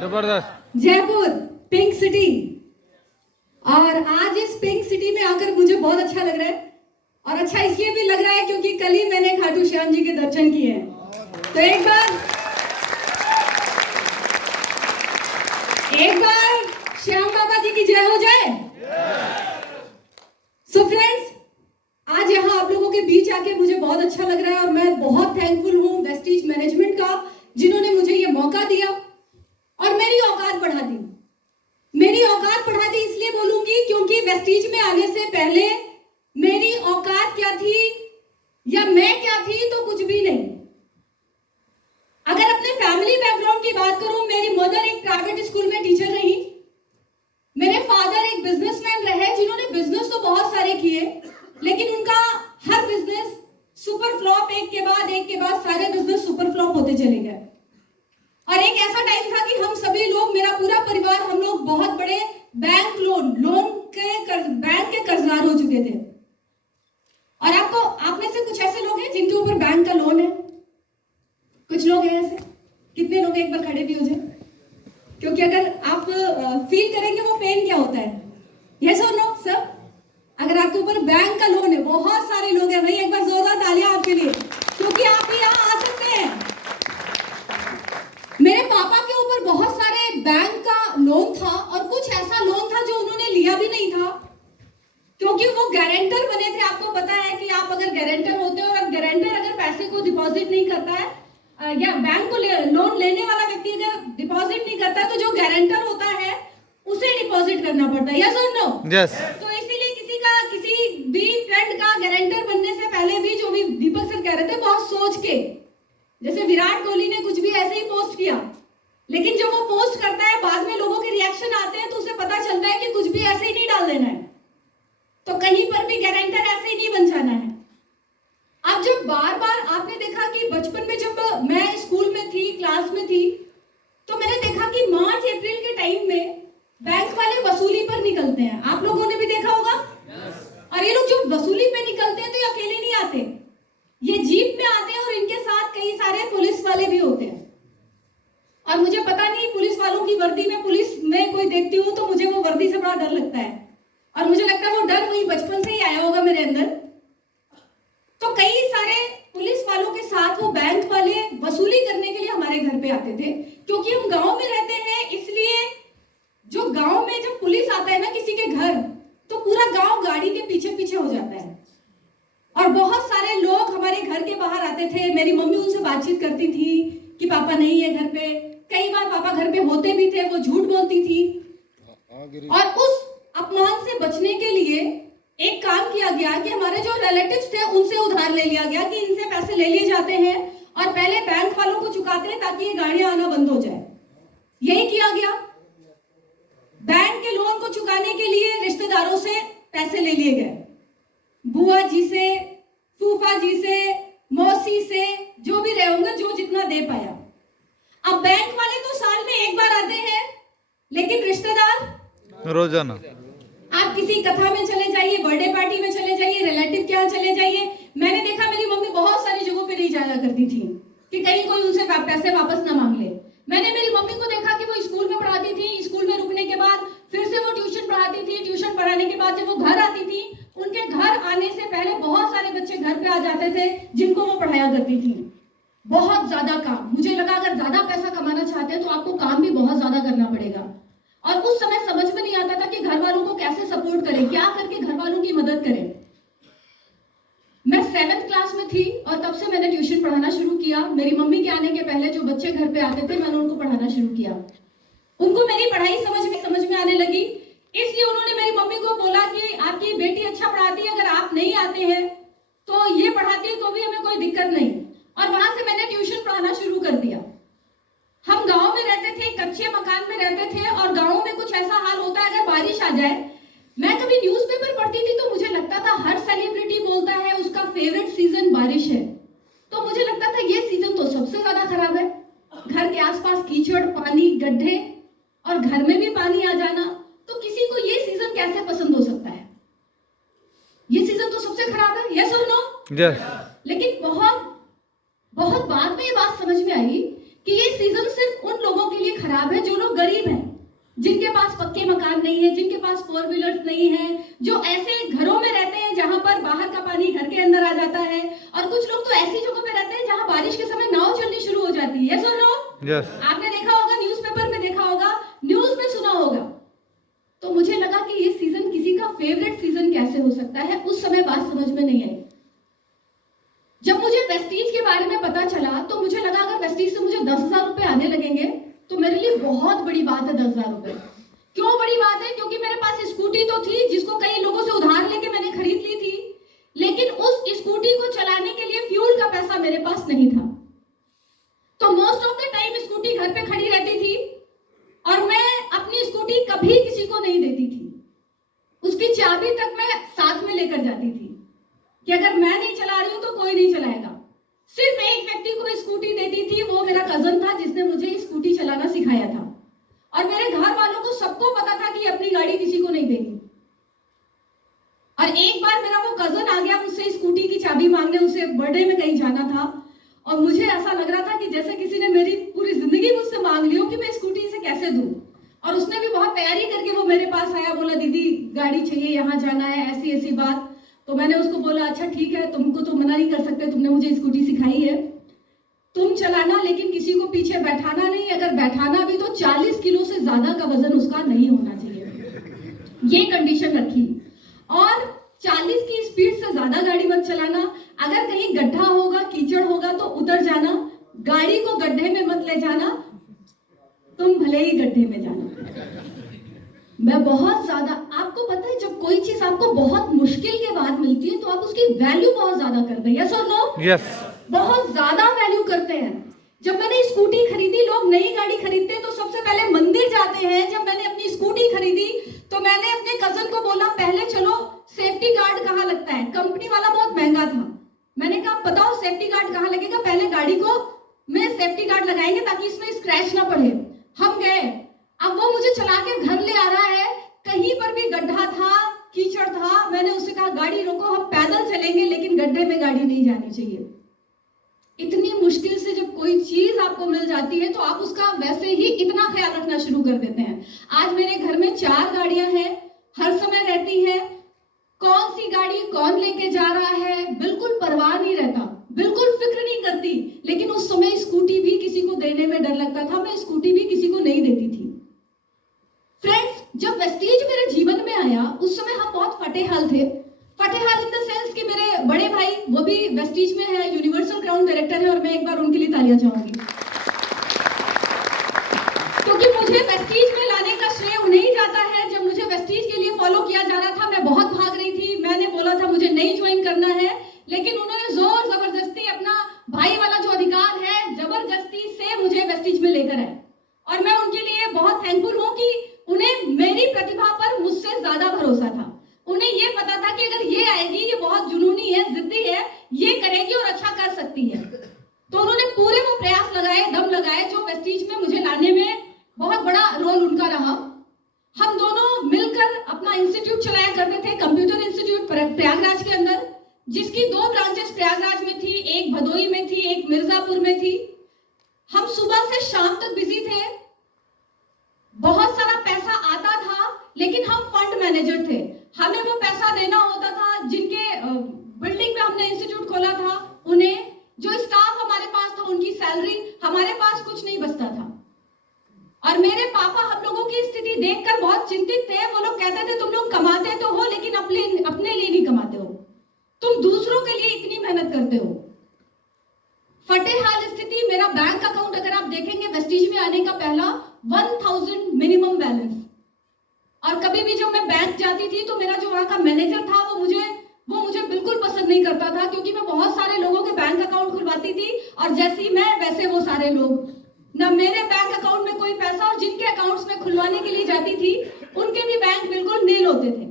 जबरदस्त। Jaipur pink city, और आज इस पिंक सिटी में आकर मुझे बहुत अच्छा लग रहा है। और अच्छा इसलिए भी लग रहा है क्योंकि कल ही मैंने खाटू श्याम जी के दर्शन किए हैं। तो एक बार श्याम बाबा जी की जय हो जाए। सो फ्रेंड्स, आज यहाँ आप लोगों के बीच आके मुझे बहुत अच्छा लग रहा है और मैं बहुत थैंकफुल हूँ वेस्टीज मैनेजमेंट का, जिन्होंने मुझे ये मौका दिया और मेरी औकात बढ़ा दी। मेरी औकात बढ़ा दी इसलिए बोलूंगी क्योंकि वेस्टीज में आने से पहले मेरी औकात क्या थी या मैं क्या थी, तो कुछ भी नहीं। अगर अपने फैमिली बैकग्राउंड की बात करूं, मेरी मदर एक प्राइवेट स्कूल में टीचर रही, मेरे फादर एक बिजनेसमैन रहे जिन्होंने बिजनेस तो बहुत सारे किए, लेकिन उनका हर बिजनेस सुपर फ्लॉप, एक के बाद सारे बिजनेस सुपर फ्लॉप होते चले गए। और एक ऐसा टाइम था कि हम सभी लोग, मेरा पूरा परिवार, हम लोग बहुत बड़े बैंक के कर्जदार हो चुके थे। और आप में से कुछ ऐसे लोग हैं जिनके ऊपर बैंक का लोन है? कुछ लोग हैं ऐसे? कितने लोग एक बार खड़े भी हो जाए, क्योंकि अगर आप फील करेंगे वो पेन क्या होता है। यस और नो सब? अगर आपके ऊपर बैंक का लोन है, बहुत सारे लोग हैं भाई, एक बार जोरदार तालियां आपके लिए, क्योंकि आप भी यहाँ आ सकते हैं। मेरे पापा के ऊपर बहुत सारे बैंक का लोन था और कुछ ऐसा लोन था जो उन्होंने लिया भी नहीं था, क्योंकि वो गारंटर बने थे। आपको पता है कि आप अगर गारंटर होते हो और गारंटर अगर पैसे को डिपॉजिट नहीं करता है, या बैंक को लोन लेने वाला व्यक्ति अगर डिपॉजिट नहीं करता है, तो जो गारंटर होता है उसे डिपॉजिट करना पड़ता है। यस और नो? यस। तो इसीलिए किसी भी फ्रेंड का गारंटर बनने से पहले भी, जो भी दीपक सर कह रहे थे, बहुत सोच के, जैसे विराट कोहली ने कुछ भी ऐसे ही पोस्ट किया, लेकिन जब वो पोस्ट करता है बाद में लोगों के रिएक्शन आते हैं तो उसे पता चलता है कि कुछ भी ऐसे ही नहीं डाल देना है। तो कहीं पर भी गारंटर ऐसे ही नहीं बन जाना है। अब जब बार बार आपने देखा कि बचपन में जब मैं स्कूल में थी, क्लास में थी, तो मैंने देखा कि मार्च अप्रैल के टाइम में बैंक वाले वसूली पर निकलते हैं। आप लोगों ने भी देखा होगा। और ये लोग जो वसूली पे निकलते हैं तो ये अकेले नहीं आते, ये जीप में आते हैं और इनके साथ कई सारे पुलिस वाले भी होते हैं। और मुझे पता नहीं, पुलिस वालों की वर्दी में पुलिस में कोई देखती हूँ तो मुझे वो वर्दी से बड़ा डर लगता है, और मुझे लगता है वो डर वही बचपन से ही आया होगा मेरे अंदर। तो कई सारे पुलिस वालों के साथ वो बैंक वाले वसूली करने के लिए हमारे घर पे आते थे, क्योंकि हम गांव में रहते हैं। इसलिए जो गांव में जब पुलिस आता है ना किसी के घर, तो पूरा गांव गाड़ी के पीछे पीछे हो जाता है। और बहुत सारे लोग हमारे घर के बाहर आते थे, मेरी मम्मी उनसे बातचीत करती थी कि पापा नहीं है घर पे। कई बार पापा घर पे होते भी थे, वो झूठ बोलती थी। और उस अपमान से बचने के लिए एक काम किया गया कि हमारे जो रिलेटिव्स थे उनसे उधार ले लिया गया कि इनसे पैसे ले लिए जाते हैं और पहले बैंक वालों को चुकाते हैं ताकि ये गाड़ियां आना बंद हो जाए। यही किया गया। बैंक के लोन को चुकाने के लिए रिश्तेदारों से पैसे ले लिए गए, बुआ जी से, फूफा जी से, मौसी से, जो भी रहे होंगे, जो जितना दे पाया। अब बैंक वाले तो साल में एक बार आते हैं, लेकिन रिश्तेदार रोजाना। आप किसी कथा में चले जाइए, बर्थडे पार्टी में चले जाइए, रिलेटिव के यहाँ चले जाइए। मैंने देखा मेरी मम्मी बहुत सारी जगहों पे नहीं जाया करती थी कि कहीं कोई उनसे पैसे वापस ना मांग ले। मैंने मेरी मम्मी को देखा कि वो स्कूल में पढ़ाती थी, स्कूल में रुकने के बाद फिर से वो ट्यूशन पढ़ाती थी, ट्यूशन पढ़ाने के बाद जब वो घर आती थी, उनके घर आने से पहले बहुत सारे बच्चे घर पे आ जाते थे जिनको वो पढ़ाया करती थी। बहुत ज्यादा काम। मुझे लगा अगर ज्यादा पैसा कमाना चाहते हैं तो आपको काम भी बहुत ज्यादा करना पड़ेगा। और उस समय समझ में नहीं आता था कि घर वालों को कैसे सपोर्ट करें, क्या करके घर वालों की मदद करें। मैं 7th क्लास में थी और तब से मैंने ट्यूशन पढ़ाना शुरू किया। मेरी मम्मी के आने के पहले जो बच्चे घर पे आते थे, मैंने उनको पढ़ाना शुरू किया। उनको मेरी पढ़ाई समझ में आने लगी, इसलिए उन्होंने मेरी मम्मी को बोला कि आपकी बेटी अच्छा पढ़ाती है, अगर आप नहीं आते हैं तो ये पढ़ाती है तो भी हमें कोई दिक्कत नहीं। और वहां से मैंने ट्यूशन पढ़ाना शुरू कर दिया। हम गांव में रहते थे, कच्चे मकान में रहते थे, और गांव में कुछ ऐसा हाल होता है, अगर बारिश आ जाए, मैं कभी न्यूज़पेपर पढ़ती थी तो मुझे लगता था हर सेलिब्रिटी बोलता है उसका फेवरेट सीजन बारिश है, तो मुझे लगता था ये सीजन तो सबसे ज्यादा खराब है। घर के आसपास कीचड़, पानी, गड्ढे, और घर में भी पानी आ जाना, तो किसी को ये सीजन कैसे पसंद हो सकता है? ये सीजन तो सबसे खराब है। यस और नो? यस। लेकिन बहुत बाद में ये बात समझ में आई कि ये सीजन सिर्फ उन लोगों के लिए खराब है जो लोग गरीब हैं, जिनके पास पक्के मकान नहीं है, जिनके पास 4 व्हीलर्स नहीं है, जो ऐसे घरों में रहते हैं जहां पर बाहर का पानी घर के अंदर आ जाता है, और कुछ लोग तो ऐसी जगहों पे रहते हैं जहां बारिश के समय नाव चलनी शुरू हो जाती है। यस और नो? यस। आपने देखा होगा, न्यूज़पेपर में देखा होगा, न्यूज में सुना होगा। तो मुझे लगा कि ये सीजन किसी का फेवरेट सीजन कैसे हो सकता है। उस समय बात समझ में नहीं आई। जब मुझे वेस्टीज के बारे में पता चला तो मुझे लगा अगर वेस्टीज से मुझे 10,000 रुपए आने लगेंगे तो मेरे लिए बहुत बड़ी बात है 10,000 रुपए। क्यों बड़ी बात है? क्योंकि मेरे पास स्कूटी तो थी जिसको कई लोगों से उधार लेके मैंने खरीद ली थी, लेकिन उस स्कूटी को चलाने के लिए फ्यूल का पैसा मेरे पास नहीं था। तो most of the time scooty घर पे खड़ी रहती थी और मैं अपनी स्कूटी कभी किसी को नहीं देती थी। उसकी चाबी तक मैं साथ में लेकर जाती थी कि अगर मैं नहीं चला रही हूं तो कोई नहीं चलाएगा। सिर्फ एक व्यक्ति को स्कूटी देती थी, वो मेरा कजन था जिसने मुझे स्कूटी चलाना सिखाया था। और मेरे घर वालों को सबको पता था कि अपनी गाड़ी किसी को नहीं देगी। और एक बार मेरा वो कजन आ गया मुझसे स्कूटी की चाबी मांगने, उसे बर्थडे में कहीं जाना था और मुझे ऐसा लग रहा था कि जैसे किसी ने मेरी पूरी जिंदगी मुझसे मांग ली हो कि मैं स्कूटी से कैसे दूं। और उसने भी बहुत तैयारी करके वो मेरे पास आया, बोला दीदी गाड़ी चाहिए, यहाँ जाना है, ऐसी ऐसी बात। तो मैंने उसको बोला अच्छा ठीक है, तुमको तो मना नहीं कर सकते, तुमने मुझे स्कूटी सिखाई है, तुम चलाना, लेकिन किसी को पीछे बैठाना नहीं। अगर बैठाना भी तो 40 किलो से ज्यादा का वजन उसका नहीं होना चाहिए। ये कंडीशन रखी। और 40 की स्पीड से ज्यादा गाड़ी मत चलाना। अगर कहीं गड्ढा होगा, कीचड़ होगा तो उतर जाना। गाड़ी को गड्ढे में मत ले जाना, तुम भले ही गड्ढे में जाना। मैं बहुत ज्यादा, आपको पता है जब कोई चीज आपको बहुत मुश्किल के बाद मिलती है तो आप उसकी वैल्यू बहुत ज्यादा करते हैं। यस और नो? यस। बहुत ज्यादा वैल्यू करते हैं। जब मैंने स्कूटी खरीदी, लोग नई गाड़ी खरीदते हैं तो सबसे पहले मंदिर जाते हैं। जब मैंने अपनी स्कूटी खरीदी तो मैंने अपने कजन को बोला पहले चलो सेफ्टी गार्ड कहाँ लगता है। कंपनी वाला बहुत महंगा था। मैंने कहा बताओ सेफ्टी गार्ड कहाँ लगेगा, पहले गाड़ी को में सेफ्टी गार्ड लगाएंगे ताकि इसमें स्क्रैच ना पड़े। हम गए, अब वो मुझे चला के घर ले आ रहा है, कहीं पर भी गड्ढा था, कीचड़ था। मैंने उससे कहा गाड़ी रोको, हम पैदल चलेंगे लेकिन गड्ढे में गाड़ी नहीं जानी चाहिए। इतनी मुश्किल से जब कोई चीज आपको मिल जाती है तो आप उसका वैसे ही इतना ख्याल रखना शुरू कर देते हैं। आज मेरे घर में 4 गाड़ियां हैं, हर समय रहती है। कौन सी गाड़ी कौन लेके जा रहा है बिल्कुल परवाह नहीं रहता, बिल्कुल फिक्र नहीं करती। लेकिन उस समय स्कूटी भी किसी को देने में डर लगता था, मैं स्कूटी भी किसी को नहीं देती थी। फ्रेंड्स, जब वेस्टीज मेरे जीवन में आया उस समय हम बहुत फटेहाल थे। फटेहाल इन द सेंस कि मेरे बड़े भाई वो भी वेस्टीज में है, यूनिवर्सल क्राउन डायरेक्टर है, और मैं एक बार उनके लिए तालियां चाहूंगी क्योंकि मुझे वेस्टीज में लाने का श्रेय उन्हें ही जाता है। जब मुझे वेस्टीज के लिए फॉलो किया जा रहा था मैं बहुत भाग रही थी। मैंने बोला था मुझे नहीं ज्वाइन करना है, लेकिन उन्होंने जोर जबरदस्ती अपना भाई वाला जो अधिकार है जबरदस्ती से मुझे वेस्टीज में लेकर आए। और मैं उनके लिए बहुत थैंकफुल हूँ कि उन्हें मेरी प्रतिभा पर मुझसे ज्यादा भरोसा था। उन्हें ये पता था कि अगर ये आएगी, ये बहुत जुनूनी है, जिद्दी है, ये करेगी और अच्छा कर सकती है। तो उन्होंने पूरे वो प्रयास लगाए, दम लगाए, जो वेस्टीज में मुझे लाने में बहुत बड़ा रोल उनका रहा। हम दोनों मिलकर अपना इंस्टीट्यूट चलाया करते थे, कंप्यूटर इंस्टीट्यूट प्रयागराज के अंदर, जिसकी 2 ब्रांचेस प्रयागराज में थी, एक भदोई में थी, एक मिर्जापुर में थी। हम सुबह से शाम तक बिजी थे, बहुत सारा पैसा आता था, लेकिन हम फंड मैनेजर थे। हमें वो पैसा देना होता था जिनके बिल्डिंग में हमने इंस्टीट्यूट खोला था, उन्हें, जो स्टाफ हमारे पास था उनकी सैलरी, हमारे पास कुछ नहीं बचता था। और मेरे पापा हम लोगों की स्थिति देखकर बहुत चिंतित थे। वो लोग कहते थे तुम लोग कमाते तो हो लेकिन अपने लिए नहीं कमाते हो, तुम दूसरों के लिए इतनी मेहनत करते हो। फटेहाल स्थिति। मेरा बैंक अकाउंट अगर आप देखेंगे वेस्टीज में आने का पहला 1000 मिनिमम बैलेंस। और कभी भी जब मैं बैंक जाती थी तो मेरा जो वहां का मैनेजर था वो मुझे बिल्कुल पसंद नहीं करता था, क्योंकि मैं बहुत सारे लोगों के बैंक अकाउंट खुलवाती थी और जैसी मैं वैसे वो सारे लोग। ना मेरे बैंक अकाउंट में कोई पैसा, और जिनके अकाउंट्स में खुलवाने के लिए जाती थी उनके भी बैंक बिल्कुल नील होते थे,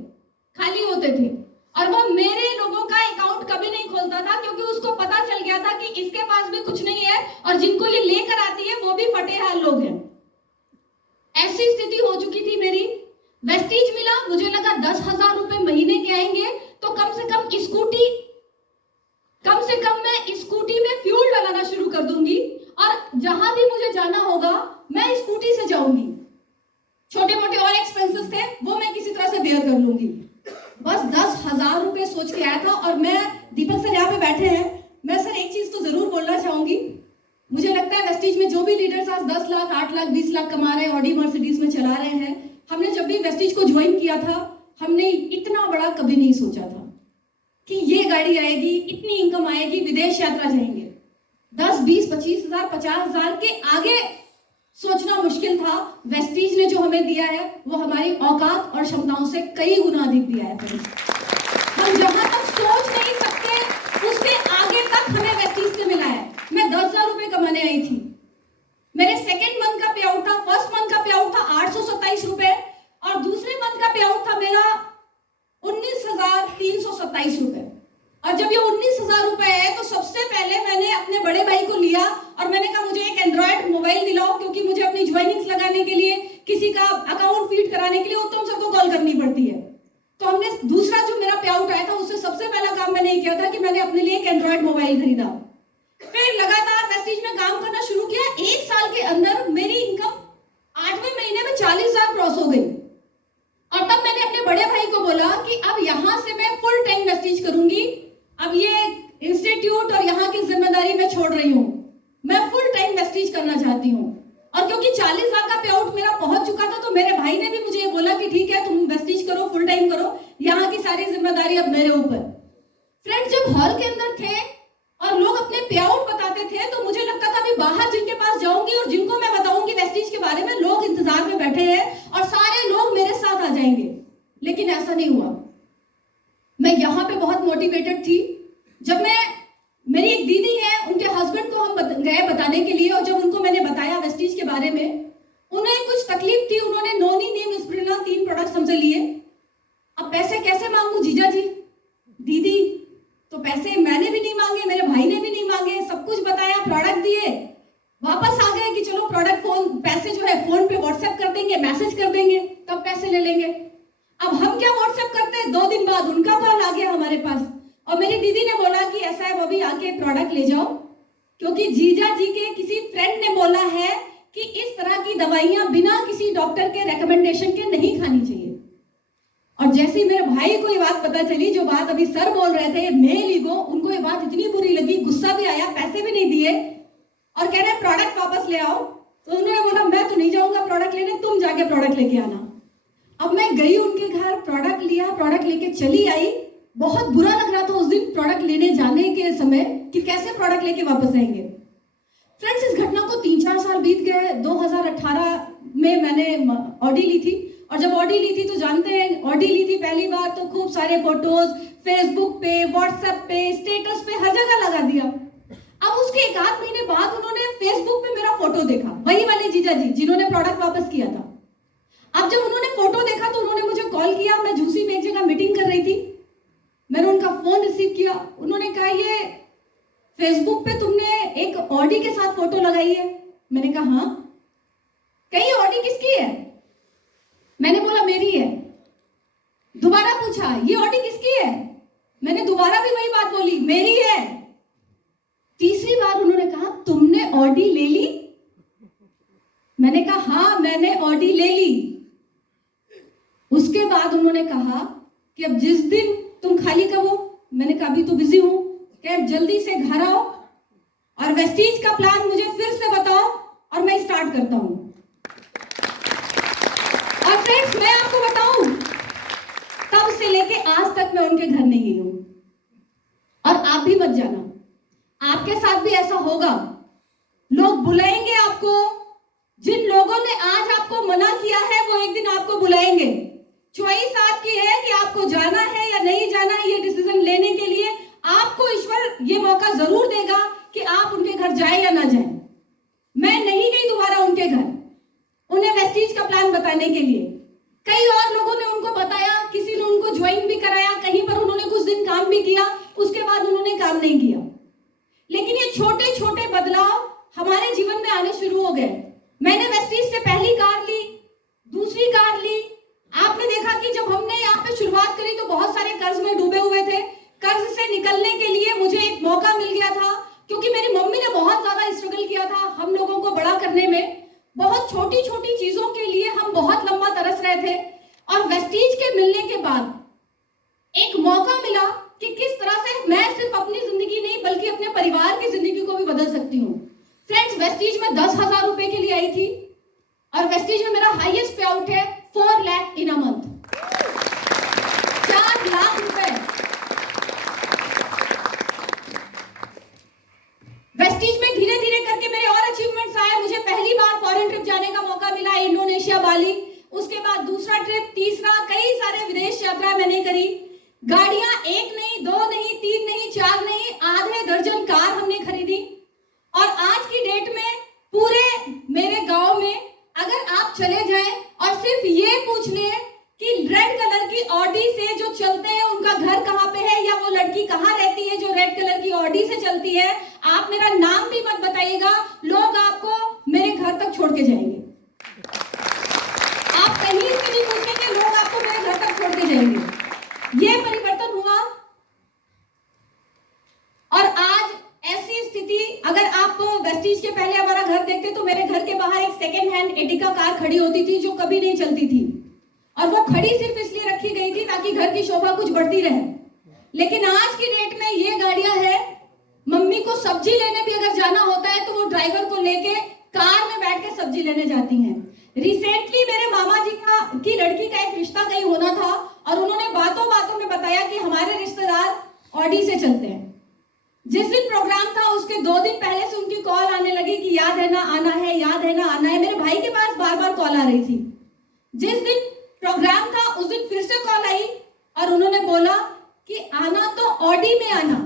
खाली होते थे। और वो मेरे लोगों का अकाउंट कभी नहीं खोलता था, क्योंकि उसको पता चल गया था कि इसके पास भी कुछ नहीं है और जिनको ये लेकर आती है वो भी फटेहाल लोग हैं। ऐसी स्थिति हो चुकी थी मेरी। वेस्टीज मिला, मुझे लगा 10,000 रुपए महीने के आएंगे तो कम से कम मैं स्कूटी में फ्यूल डलाना शुरू कर दूंगी और जहां भी मुझे जाना होगा मैं स्कूटी से जाऊंगी, छोटे मोटे और एक्सपेंसेस थे वो मैं किसी तरह से बेयर कर लूंगी। बस 10,000 रुपए सोच के आया था। और मैं, दीपक सर यहाँ पे बैठे हैं, मैं सर एक चीज तो जरूर बोलना चाहूंगी, मुझे लगता है वेस्टीज में जो भी लीडर्स आज 10 लाख 8 लाख 20 लाख कमा रहे हैं, ऑडी मर्सिडीज में चला रहे हैं, हमने जब भी वेस्टीज को ज्वाइन किया था हमने इतना बड़ा कभी नहीं सोचा था कि ये गाड़ी आएगी, इतनी इनकम आएगी, विदेश यात्रा जाएंगे। 10 20 25 हजार 50 हजार के आगे सोचना मुश्किल था। वेस्टीज ने जो हमें दिया है वो हमारी औकात और क्षमताओं से कई गुना अधिक दिया है। हम जहां तक सोच नहीं सकते उसके आगे तक हमें वेस्टीज से मिला है। मैं 10,000 रुपए कमाने आई थी, मेरे सेकेंड मंथ का पे आउट था, फर्स्ट मंथ का पे आउट था 827 रुपए और दूसरे मंथ का पे आउट था मेरा 19,327 रुपए। और जब ये 19,000 रुपए है तो सबसे पहले मैंने अपने बड़े भाई को लिया और मैंने कहा मुझे एक एंड्रॉइड मोबाइल दिलाओ, क्योंकि मुझे अपनी ज्वाइनिंग्स लगाने के लिए, किसी का अकाउंट फीड कराने के लिए उत्तम सर को कॉल करनी पड़ती है। तो हमने दूसरा जो मेरा पे आउट आया था उससे सबसे पहला काम मैंने ये किया था कि मैंने अपने लिए एक एंड्रॉइड मोबाइल खरीदा। फिर लगातार वेस्टीज में काम करना शुरू किया। 1 साल के अंदर मेरी इनकम 8वें महीने में 40,000 क्रॉस हो गई। और तब मैंने अपने बड़े भाई को बोला कि अब यहां से मैं फुल टाइम वेस्टीज करूंगी, अब ये इंस्टीट्यूट और यहाँ की जिम्मेदारी मैं छोड़ रही हूँ, मैं फुल टाइम वेस्टीज करना चाहती हूँ। और क्योंकि 40,000 का पे आउट मेरा पहुंच चुका था तो मेरे भाई ने भी मुझे ये बोला कि ठीक है तुम वेस्टीज करो, फुल टाइम करो, यहाँ की सारी जिम्मेदारी अब मेरे ऊपर। फ्रेंड्स, जब हॉल के अंदर थे और लोग अपने पे आउट बताते थे तो मुझे लगता था अभी बाहर जिनके पास जाऊंगी और जिनको मैं बताऊंगी वेस्टीज के बारे में, लोग इंतजार में बैठे हैं और सारे लोग मेरे साथ आ जाएंगे। लेकिन ऐसा नहीं हुआ। मैं यहाँ पे बहुत मोटिवेटेड थी। जब मेरी एक दीदी है, उनके हस्बैंड को हम गए बताने के लिए और जब उनको मैंने बताया वेस्टीज के बारे में, उन्हें कुछ तकलीफ थी। उन्होंने नोनी, नीम, स्प्रिला 3 प्रोडक्ट्स हमसे लिए। अब पैसे कैसे मांगू जीजा जी, दीदी, तो पैसे मैंने भी नहीं मांगे, मेरे भाई ने भी नहीं मांगे, सब कुछ बताया, प्रोडक्ट दिए, वापस आ गए कि चलो प्रोडक्ट पैसे जो है फोन पे व्हाट्सएप कर देंगे, मैसेज कर देंगे, तब पैसे ले लेंगे। अब हम क्या व्हाट्सएप करते हैं, 2 दिन बाद उनका कॉल आ गया हमारे पास और मेरी दीदी ने बोला कि ऐसा है बॉबी, आके प्रोडक्ट ले जाओ, क्योंकि जीजा जी के किसी फ्रेंड ने बोला है कि इस तरह की दवाइयां बिना किसी डॉक्टर के रेकमेंडेशन के नहीं खानी चाहिए। और जैसे ही मेरे भाई को ये बात पता चली, जो बात अभी सर बोल रहे थे, मेल ईगो, उनको ये बात इतनी बुरी लगी, गुस्सा भी आया, पैसे भी नहीं दिए और कह रहे प्रोडक्ट वापस ले आओ। तो उन्होंने बोला मैं तो नहीं जाऊंगा प्रोडक्ट लेने, तुम जाके प्रोडक्ट लेके आना। अब मैं गई उनके घर, प्रोडक्ट लिया, प्रोडक्ट लेके चली आई। बहुत बुरा लग रहा था उस दिन प्रोडक्ट लेने जाने के समय कि कैसे प्रोडक्ट लेके वापस आएंगे। फ्रेंड्स, इस घटना को 3-4 साल बीत गए। 2018 में मैंने ऑडी ली थी और जब ऑडी ली थी तो जानते हैं, ऑडी ली थी पहली बार तो खूब सारे फोटोज फेसबुक पे, व्हाट्सएप पे, स्टेटस पे हर जगह लगा दिया। अब उसके 1-8 महीने बाद उन्होंने फेसबुक पे मेरा फोटो देखा, वही वाले जीजा जी जिन्होंने प्रोडक्ट वापस किया था। अब जब उन्होंने फोटो देखा तो उन्होंने मुझे कॉल किया। मैं झूसी में एक जगह मीटिंग कर रही थी, मैंने उनका फोन रिसीव किया। उन्होंने कहा ये फेसबुक पे तुमने एक ऑडी के साथ फोटो लगाई है। मैंने कहा हाँ। कहीं ऑडी किसकी है? मैंने बोला मेरी है। दोबारा पूछा ये ऑडी किसकी है? मैंने दोबारा भी वही बात बोली, मेरी है। तीसरी बार उन्होंने कहा तुमने ऑडी ले ली? मैंने कहा हाँ मैंने ऑडी ले ली। उसके बाद उन्होंने कहा कि अब जिस दिन तुम खाली कब हो? मैंने कहा अभी तो बिजी हूं। क्या जल्दी से घर आओ और वेस्टीज का प्लान मुझे फिर से बताओ और मैं स्टार्ट करता हूं। और फ्रेंड्स, मैं आपको बताऊं, तब से लेके आज तक मैं उनके घर नहीं गई हूं। और आप भी मत जाना, आपके साथ भी ऐसा होगा। लोग बुलाएंगे आपको, जिन लोगों ने आज आपको मना किया है वो एक दिन आपको बुलाएंगे। चॉइस आपकी है कि आपको जाना है या नहीं जाना है। ये डिसीजन लेने के लिए आपको ईश्वर ये मौका जरूर देगा कि आप उनके घर जाए या ना जाए। मैं नहीं गई दोबारा उनके घर उन्हें वेस्टीज का प्लान बताने के लिए। कई और लोगों ने उनको बताया, किसी ने उनको ज्वाइन भी कराया, कहीं पर उन्होंने कुछ दिन काम भी किया, उसके बाद उन्होंने काम नहीं किया। लेकिन ये छोटे छोटे बदलाव हमारे जीवन में आने शुरू हो गए। मैंने वेस्टीज से पहली कार ली, दूसरी कार ली। आपने देखा कि जब हमने यहाँ पे शुरुआत करी तो बहुत सारे कर्ज में डूबे हुए थे। कर्ज से निकलने के लिए मुझे एक मौका मिल गया था, क्योंकि मेरी मम्मी ने बहुत ज्यादा स्ट्रगल किया था हम लोगों को बड़ा करने में। बहुत के लिए हम बहुत लंबा तरस रहे थे, और वेस्टीज के मिलने के बाद एक मौका मिला कि किस तरह से मैं सिर्फ अपनी जिंदगी नहीं बल्कि अपने परिवार की जिंदगी को भी बदल सकती हूँ। फ्रेंड्स, वेस्टीज में 10,000 रुपए के लिए आई थी, और वेस्टीज में मेरा हाईएस्ट पे आउट है 4 लाख इन अ मंथ, 4 लाख रुपए। वेस्टीज में धीरे धीरे करके मेरे और अचीवमेंट्स आए। मुझे पहली बार फॉरेन ट्रिप जाने का मौका मिला, इंडोनेशिया, बाली। उसके बाद दूसरा ट्रिप, तीसरा, कई सारे विदेश यात्रा मैंने करी। गाड़ियां 1 नहीं, 2 नहीं, 3 नहीं, 4 नहीं, आधे दर्जन कार हमने खरीदी। और आज की डेट में पूरे मेरे गांव में अगर आप चले जाएं और सिर्फ ये पूछ लें कि रेड कलर की ऑडी से जो चलते हैं उनका घर कहां पे है, या वो लड़की कहां रहती है जो रेड कलर की ऑडी से चलती है, आप मेरा नाम भी मत बताइएगा, लोग आपको मेरे घर तक छोड़ के जाएंगे। आप कहीं से भी पूछेंगे, लोग आपको मेरे घर तक छोड़ के जाएंगे। ये परिवर्तन हुआ। और आज ऐसी स्थिति, अगर आप वेस्टीज के पहले हमारा घर देखते तो मेरे घर के बाहर एक सेकेंड हैंड एटिका कार खड़ी होती थी जो कभी नहीं चलती थी, और वो खड़ी सिर्फ इसलिए रखी गई थी ताकि घर की शोभा कुछ बढ़ती रहे। लेकिन आज की डेट में ये गाड़ियां हैं, मम्मी को सब्जी लेने भी अगर जाना होता है तो वो ड्राइवर को लेके कार में बैठ के सब्जी लेने जाती हैं। रिसेंटली मेरे मामा जी की लड़की का एक रिश्ता कहीं होना था, और उन्होंने बातों बातों में बताया कि हमारे रिश्तेदार ऑडी से चलते हैं। जिस दिन प्रोग्राम था उसके 2 दिन पहले से उनकी कॉल आने लगी कि याद है ना आना है, याद है ना आना है। मेरे भाई के पास बार बार कॉल आ रही थी। जिस दिन प्रोग्राम था उस दिन फिर से कॉल आई, और उन्होंने बोला कि आना तो ऑडी में आना,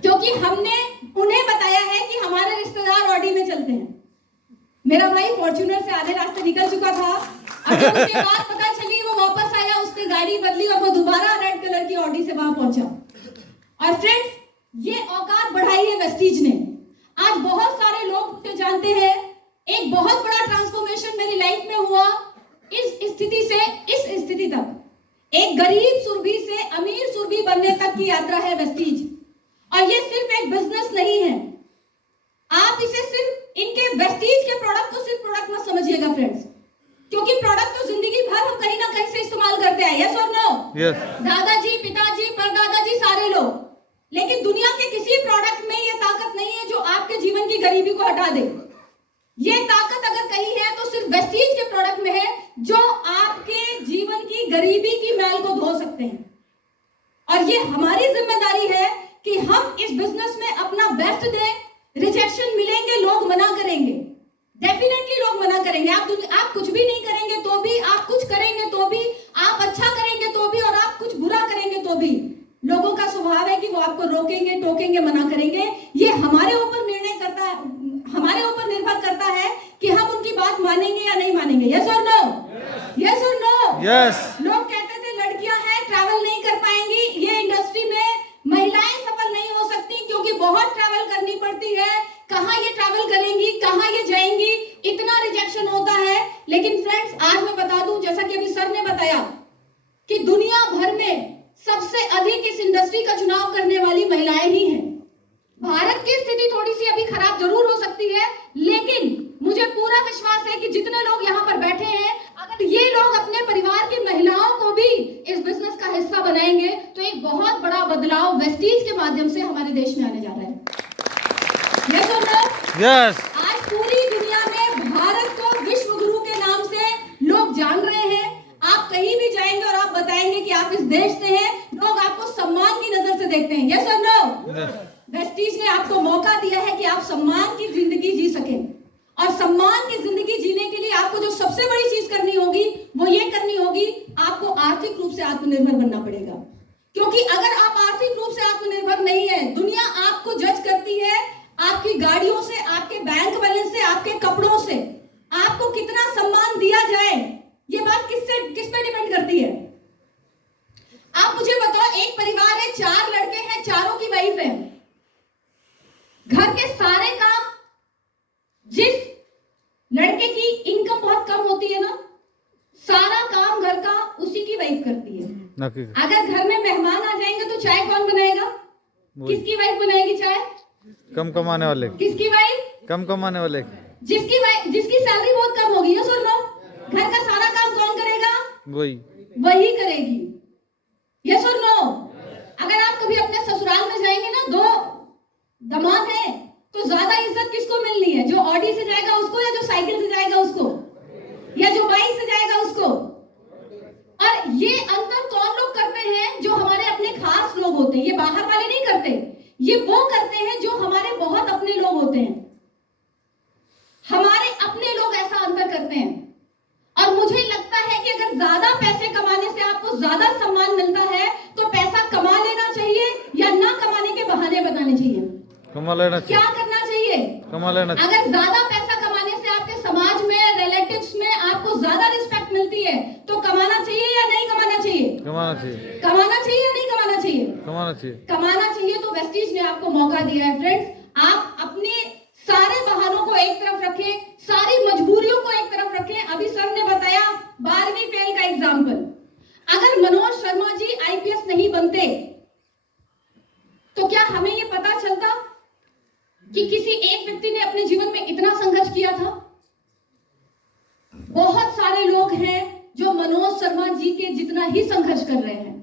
क्योंकि हमने उन्हें बताया है कि हमारे रिश्तेदार ऑडी में चलते हैं। मेरा भाई फॉर्च्यूनर से आधे रास्ते निकल चुका था, अगर उसके बाद पता चली वो वापस आया, उसने गाड़ी बदली और वो दोबारा रेड कलर की ऑडी से वहां पहुंचा। और फ्रेंड्स, ये औकात बढ़ाई है वेस्टीज ने। आज बहुत सारे लोग मुझे जानते हैं। एक बहुत बड़ा ट्रांसफॉर्मेशन मेरी लाइफ में हुआ। इस स्थिति से इस स्थिति तक, एक गरीब सुरभि से अमीर सुरभि बनने तक की यात्रा है वेस्टीज। और ये सिर्फ एक बिजनेस नहीं है। आप इसे सिर्फ इनके वेस्टीज के प्रोडक्ट को सिर्फ प्रोडक्ट मत समझिएगा फ्रेंड्स, क्योंकि प्रोडक्ट तो जिंदगी भर हम कहीं ना कहीं से इस्तेमाल करते हैं। यस और नो? यस। दादाजी, पिताजी, परदादाजी, सारे लोग। लेकिन दुनिया के किसी प्रोडक्ट में ये ताकत नहीं है जो आपके जीवन की गरीबी को हटा दे। ये ताकत अगर कहीं है तो सिर्फ वेस्टीज के प्रोडक्ट में है, जो आपके जीवन की गरीबी की मैल को धो सकते हैं। और ये हमारी जिम्मेदारी है कि हम इस बिजनेस में अपना बेस्ट दें। रिजेक्शन मिलेंगे, लोग मना करेंगे, डेफिनेटली लोग मना करेंगे। आप कुछ भी नहीं करेंगे तो भी, आप कुछ करेंगे तो भी, आप अच्छा करेंगे तो भी, और आप कुछ बुरा करेंगे तो भी, लोगों का स्वभाव है कि वो आपको रोकेंगे, टोकेंगे, मना करेंगे। ये हमारे ऊपर निर्भर करता है कि हम उनकी बात मानेंगे या नहीं मानेंगे। यस और नो? यस और नो? यस। लोग कहते थे लड़कियां हैं, ट्रैवल नहीं कर पाएंगी, ये इंडस्ट्री में महिलाएं सफल नहीं हो सकती क्योंकि बहुत ट्रैवल करनी पड़ती है। कहां ये ट्रैवल करेंगी, कहां ये जाएंगी, इतना रिजेक्शन होता है। लेकिन फ्रेंड्स, आज मैं बता दूं, जैसा कि अभी सर ने बताया, कि दुनिया भर में सबसे अधिक इस इंडस्ट्री का चुनाव करने वाली महिलाएं ही हैं। भारत की स्थिति थोड़ी सी अभी खराब जरूर हो सकती है, लेकिन मुझे पूरा विश्वास है कि जितने लोग यहाँ पर बैठे हैं, अगर ये लोग अपने परिवार की महिलाओं को भी इस बिजनेस का हिस्सा बनाएंगे तो एक बहुत बड़ा बदलाव वेस्टीज के माध्यम से हमारे देश में आने जा रहा है। यस और नो? यस। आज पूरी दुनिया में भारत को विश्व गुरु के नाम से लोग जान रहे हैं। आप कहीं भी जाएंगे और आप बताएंगे कि आप इस देश से हैं, लोग आपको सम्मान की नजर से देखते हैं। यस और नो? वेस्टीज ने आपको मौका दिया है कि आप सम्मान की जिंदगी जी सकें, और सम्मान की जिंदगी जीने के लिए आपको जो सबसे बड़ी चीज करनी होगी वो ये करनी होगी, आपको आर्थिक रूप से आत्मनिर्भर बनना पड़ेगा। क्योंकि अगर आप आर्थिक रूप से आत्मनिर्भर नहीं है, दुनिया आपको जज करती है आपकी गाड़ियों से, आपके बैंक बैलेंस से, आपके कपड़ों से। आपको कितना सम्मान दिया जाए, ये बात किस पे डिपेंड करती है? आप मुझे बताओ, एक परिवार है, 4 लड़के हैं, चारों की वाइफ है, घर के सारे काम, जिस लड़के की इनकम बहुत कम होती है ना, सारा काम घर का उसी की वाइफ करती है। अगर घर में मेहमान आ जाएंगे तो चाय कौन बनाएगा? किसकी वाइफ बनाएगी चाय? कम कमाने वाले। किसकी वाइफ? कम कमाने वाले। जिसकी सैलरी बहुत कम होगी, यस और नो? घर का सारा काम कौन करेगा? वही करेगी, यस और नो? अगर आप कभी अपने ससुराल में जाएंगे ना, 2 दामाद है तो ज्यादा इज्जत किसको मिलनी है? जो ऑडी से जाएगा उसको, या जो साइकिल से जाएगा उसको, या जो बाइक से जाएगा उसको? और ये अंतर कौन लोग करते हैं? जो हमारे अपने खास लोग होते हैं। ये बाहर वाले नहीं करते, ये वो करते हैं जो हमारे बहुत अपने लोग होते हैं। हमारे अपने लोग ऐसा अंतर करते हैं। और मुझे लगता है कि अगर ज्यादा पैसे कमाने से आपको ज्यादा सम्मान मिलता है तो पैसा कमा लेना चाहिए या ना कमाने के बहाने बताने चाहिए? कमा लेना चाहिए। क्या करना चाहिए? कमा लेना चाहिए। अगर ज्यादा पैसा कमाने से आपके समाज में, रिलेटिव्स में आपको ज्यादा रिस्पेक्ट मिलती है तो कमाना चाहिए या नहीं कमाना चाहिए? कमाना चाहिए। कमाना चाहिए या नहीं कमाना चाहिए? कमाना चाहिए। कमाना चाहिए। तो वेस्टीज ने आपको मौका दिया है फ्रेंड्स, आप अपने सारे बहानों को एक तरफ रखें, सारी मजबूरियों को एक तरफ रखें। अभी सर ने बताया 12वीं फेल का एग्जाम्पल। अगर मनोज शर्मा जी आईपीएस नहीं बनते तो क्या हमें ये पता चलता कि किसी एक व्यक्ति ने अपने जीवन में इतना संघर्ष किया था? बहुत सारे लोग हैं जो मनोज शर्मा जी के जितना ही संघर्ष कर रहे हैं।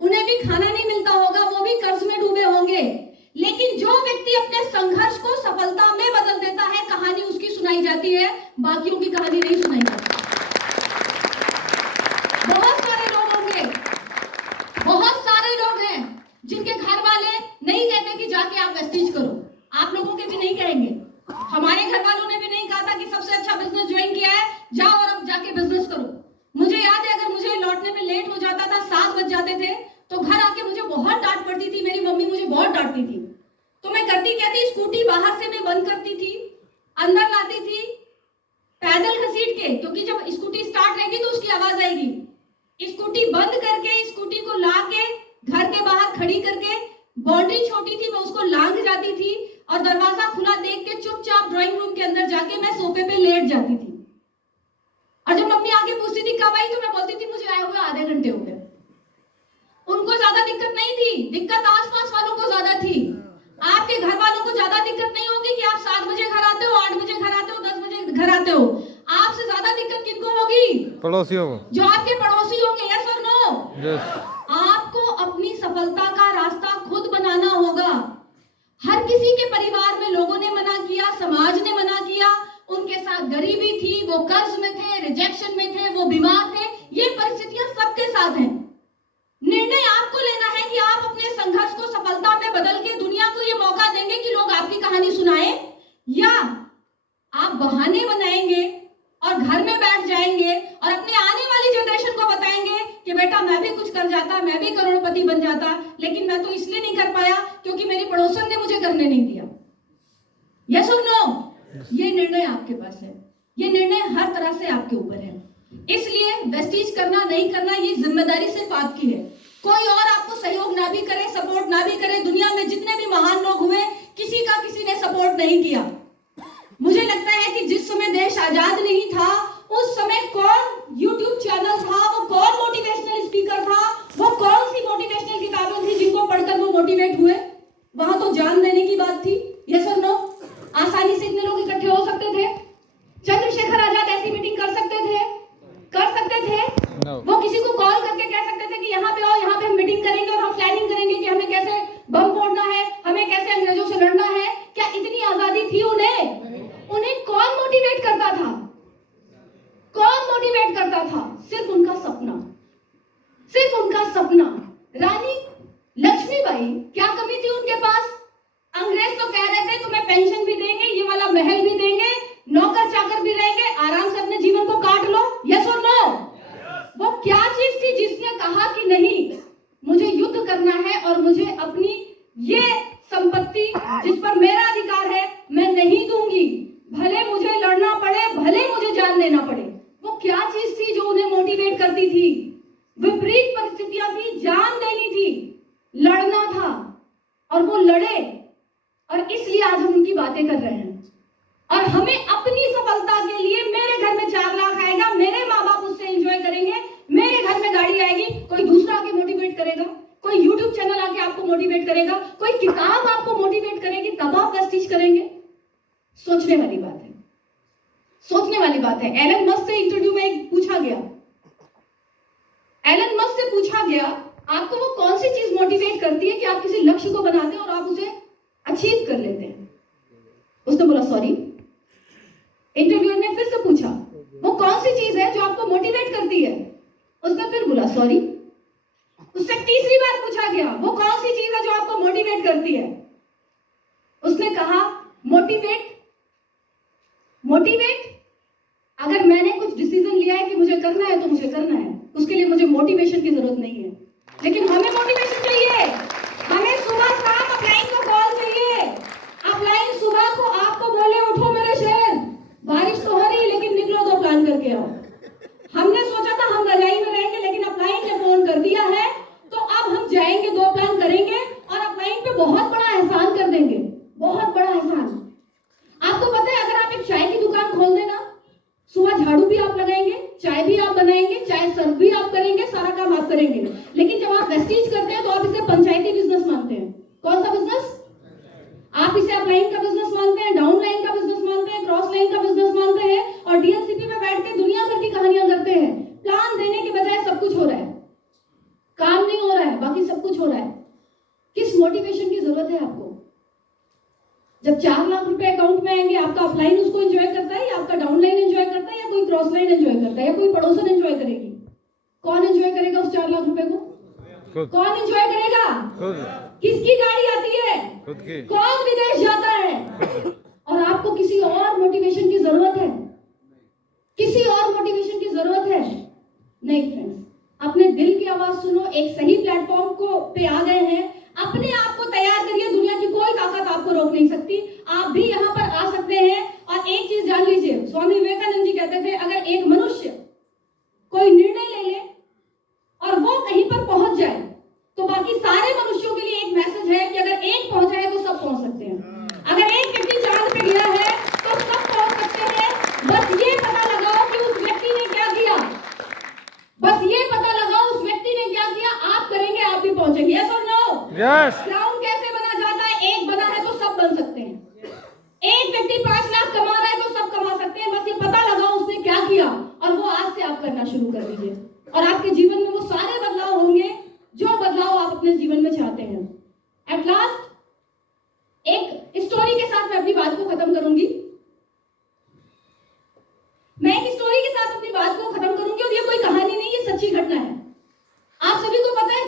उन्हें भी खाना नहीं मिलता होगा, वो भी कर्ज में डूबे होंगे, लेकिन जो व्यक्ति अपने संघर्ष को सफलता में बदल देता है, कहानी उसकी सुनाई जाती है, बाकियों की कहानी नहीं सुनाई जाती। बहुत सारे लोग होंगे, बहुत सारे लोग हैं जिनके घर वाले नहीं कहते कि जाके आप वेस्टीज करो। आप लोगों के भी नहीं कहेंगे, हमारे घर वालों ने भी नहीं कहा था कि सबसे अच्छा बिजनेस ज्वाइन किया है, जाओ और अब जाके बिजनेस करो। मुझे याद है, अगर मुझे लौटने में लेट हो जाता था, 7 बज जाते थे, तो घर आके मुझे बहुत डांट पड़ती थी। मेरी मम्मी मुझे बहुत डांटती थी। तो मैं करती क्या थी, स्कूटी बाहर से मैं बंद करती थी, अंदर लाती थी पैदल घसीट के, क्योंकि जब स्कूटी स्टार्ट रहेगी तो उसकी आवाज आएगी। स्कूटी बंद करके स्कूटी को ला के घर के बाहर खड़ी करके, बाउंड्री छोटी थी, मैं उसको लांग जाती थी और दरवाजा खुला देख के चुपचाप ड्राइंग रूम के अंदर जाके मैं सोफे पे लेट जाती थी। और जब मम्मी आके पूछती थी कब आई, तो मैं बोलती थी मुझे आए हुए आधे घंटे हो गए। उनको ज्यादा दिक्कत नहीं थी, दिक्कत आसपास वालों को ज्यादा थी। आपके घर वालों को ज्यादा दिक्कत नहीं होगी कि आप 7 बजे घर आते हो, 8 बजे घर आते हो, 10 बजे घर आते हो। आपसे ज्यादा दिक्कत किनको होगी? पड़ोसियों को, जो आपके पड़ोसी होंगे। यस और नो? आपको अपनी सफलता का रास्ता खुद बनाना होगा। हर किसी के परिवार में लोगों ने मना किया, समाज ने मना किया, उनके साथ गरीबी थी, वो कर्ज में थे, रिजेक्शन में थे, वो बीमार थे। ये परिस्थितियां सबके साथ हैं। निर्णय आपको लेना है कि आप अपने संघर्ष को सफलता में बदल के दुनिया को ये मौका देंगे कि लोग आपकी कहानी सुनाएं, या आप बहाने बनाएंगे और घर में बैठ जाएंगे और अपने आने वाली जनरेशन को बताएंगे कि बेटा मैं भी कुछ कर जाता, मैं भी करोड़पति बन जाता, लेकिन मैं तो इसलिए नहीं कर पाया क्योंकि मेरी पड़ोसन ने मुझे करने नहीं दिया। यस और नो? ये निर्णय आपके पास है, ये निर्णय हर तरह से आपके ऊपर है। इसलिए वेस्टीज करना नहीं करना ये जिम्मेदारी सिर्फ आपकी है। कोई और आपको सहयोग ना भी करे, सपोर्ट ना भी करे, दुनिया में जितने भी महान लोग हुए किसी का किसी ने सपोर्ट नहीं किया। मुझे लगता है कि जिस समय देश आजाद नहीं था उस समय कौन YouTube चैनल था, वो कौन मोटिवेशनल स्पीकर था, वो कौन सी मोटिवेशनल किताबें थी जिनको पढ़कर वो मोटिवेट हुए? वहां तो जान देने की बात थी। यस और नो? आसानी से इतने लोग इकट्ठे हो सकते थे? चंद्रशेखर आजाद ऐसी मीटिंग कर सकते थे? कर सकते थे? No. वो किसी को कॉल करके कह सकते थे कि यहाँ पे आओ, यहाँ पे हम मीटिंग करेंगे और हम प्लानिंग करेंगे कि हमें कैसे बम फोड़ना है, हमें कैसे अंग्रेजों से लड़ना है। क्या इतनी आजादी थी उन्हें? उन्हें कौन मोटिवेट करता था? कौन मोटिवेट करता था? सिर्फ उनका सपना, सिर्फ उनका सपना। रानी लक्ष्मीबाई, क्या कमी थी उनके पास? अंग्रेज तो कह रहे थे तुम्हें पेंशन भी देंगे, ये वाला महल भी देंगे, नौकर चाकर भी रहेंगे, आराम से अपने जीवन को काट लो। यस और नो? वो क्या चीज थी जिसने कहा कि नहीं, मुझे युद्ध करना है और मुझे अपनी ये संपत्ति जिस पर मेरा अधिकार है मैं नहीं दूंगी, भले मुझे लड़ना पड़े, भले मुझे जान देना पड़े। वो क्या चीज थी जो उन्हें मोटिवेट करती थी? विपरीत परिस्थितियां थी, जान देनी थी, लड़ना था, और वो लड़े, और इसलिए आज हम उनकी बातें कर रहे हैं। और हमें अपनी सफलता के लिए, मेरे घर में 4 लाख आएगा, मेरे माँ बाप उससे एंजॉय करेंगे, मेरे घर में गाड़ी आएगी, कोई दूसरा आके मोटिवेट करेगा, कोई YouTube चैनल आके आपको मोटिवेट करेगा, कोई किताब आपको मोटिवेट करेगी, तब आप वेस्टीज करेंगे? सोचने वाली बात है। मस्क से इंटरव्यू में एक पूछा गया, एलन मस्क से पूछा गया, आपको वो कौन सी चीज मोटिवेट करती है कि आप किसी लक्ष्य को बनाते हैं और आप उसे अचीव कर लेते हैं? उसने बोला सॉरी। इंटरव्यूअर ने फिर से पूछा, वो कौन सी चीज है जो आपको मोटिवेट करती है? उसने फिर बोला सॉरी। उससे तीसरी बार पूछा गया, वो कौन सी चीज है जो आपको मोटिवेट करती है? उसने कहा मोटिवेट। अगर मैंने कुछ डिसीजन लिया है कि मुझे करना है तो मुझे करना है, उसके लिए मुझे मोटिवेशन की जरूरत नहीं है। लेकिन हमें मोटिवेशन चाहिए, हमें सुबह शाम अपलाइन को कॉल चाहिए। अपलाइन सुबह को आपको बोले उठो मेरे शेर, बारिश तो हो रही लेकिन निकलो तो प्लान करके आओ। हमने सोचा था हम रजाई में रहेंगे, लेकिन अपलाइन ने फोन कर दिया है, तो अब हम जाएंगे, 2 प्लान करेंगे और अपलाइन पे बहुत बड़ा एहसान कर देंगे, बहुत बड़ा एहसान। आपको पता है अगर आप एक चाय की दुकान खोल देना, सुबह झाड़ू भी आप लगाएंगे, चाय भी आप बनाएंगे, चाय सर्व भी आप करेंगे, सारा काम आप करेंगे। लेकिन जब आप वेस्टीज करते हैं तो आप इसे पंचायती बिजनेस मानते हैं। कौन सा बिजनेस? आप इसे अपलाइन का बिजनेस मानते हैं, डाउन लाइन का बिजनेस मानते हैं, क्रॉस लाइन का बिजनेस मानते हैं और डीएनसीपी में बैठ के दुनिया भर की कहानियां करते हैं। प्लान देने के बजाय सब कुछ हो रहा है, काम नहीं हो रहा है, बाकी सब कुछ हो रहा है। किस मोटिवेशन की जरूरत है आपको? जब 4 लाख रुपए अकाउंट में आएंगे, आपका अपलाइन उसको एंजॉय करता है या आपका डाउन लाइन एंजॉय करता है या कोई क्रॉस लाइन एंजॉय करता है या कोई पड़ोसन एंजॉय करेगी? कौन एंजॉय करेगा उस 4 लाख रुपए को? कौन एंजॉय करेगा? किसकी गाड़ी आती है? खुद की। कौन विदेश जाता है? और आपको किसी और मोटिवेशन की जरूरत है? किसी और मोटिवेशन की जरूरत है? नहीं फ्रेंड्स, अपने दिल की आवाज सुनो। एक सही प्लेटफॉर्म को पे आ गए हैं, अपने आप को तैयार करिए, दुनिया की कोई ताकत आपको रोक नहीं सकती। आप भी यहाँ पर आ सकते हैं। और एक चीज जान लीजिए, स्वामी विवेकानंद जी कहते थे, अगर एक मनुष्य कोई निर्णय ले ले और वो कहीं पर पहुंच जाए तो बाकी सारे मनुष्यों के लिए एक मैसेज है कि अगर एक पहुंचा है तो सब पहुंच सकते हैं। अगर एक व्यक्ति चांद पे गया है तो सब पहुंच सकते हैं। बस ये पता लगाओ कि उस व्यक्ति ने क्या किया, बस ये पता लगाओ उस व्यक्ति ने क्या किया। आप करेंगे, आप भी पहुंचेंगे। यस और नो? यस। क्राउन कैसे बना जाता है? एक बना है तो सब बन सकते हैं। एक व्यक्ति 5 लाख कमा रहा है तो सब कमा सकते हैं। बस ये पता लगाओ उसने क्या किया और वो आज से आप करना शुरू कर दीजिए और आपके जीवन में वो सारे बदलाव होंगे जो बदलाव आप अपने जीवन में चाहते हैं। एट लास्ट एक स्टोरी के साथ मैं अपनी बात को खत्म करूंगी। मैं एक स्टोरी के साथ अपनी बात को खत्म करूंगी और ये कोई कहानी नहीं, ये सच्ची घटना है। आप सभी को पता है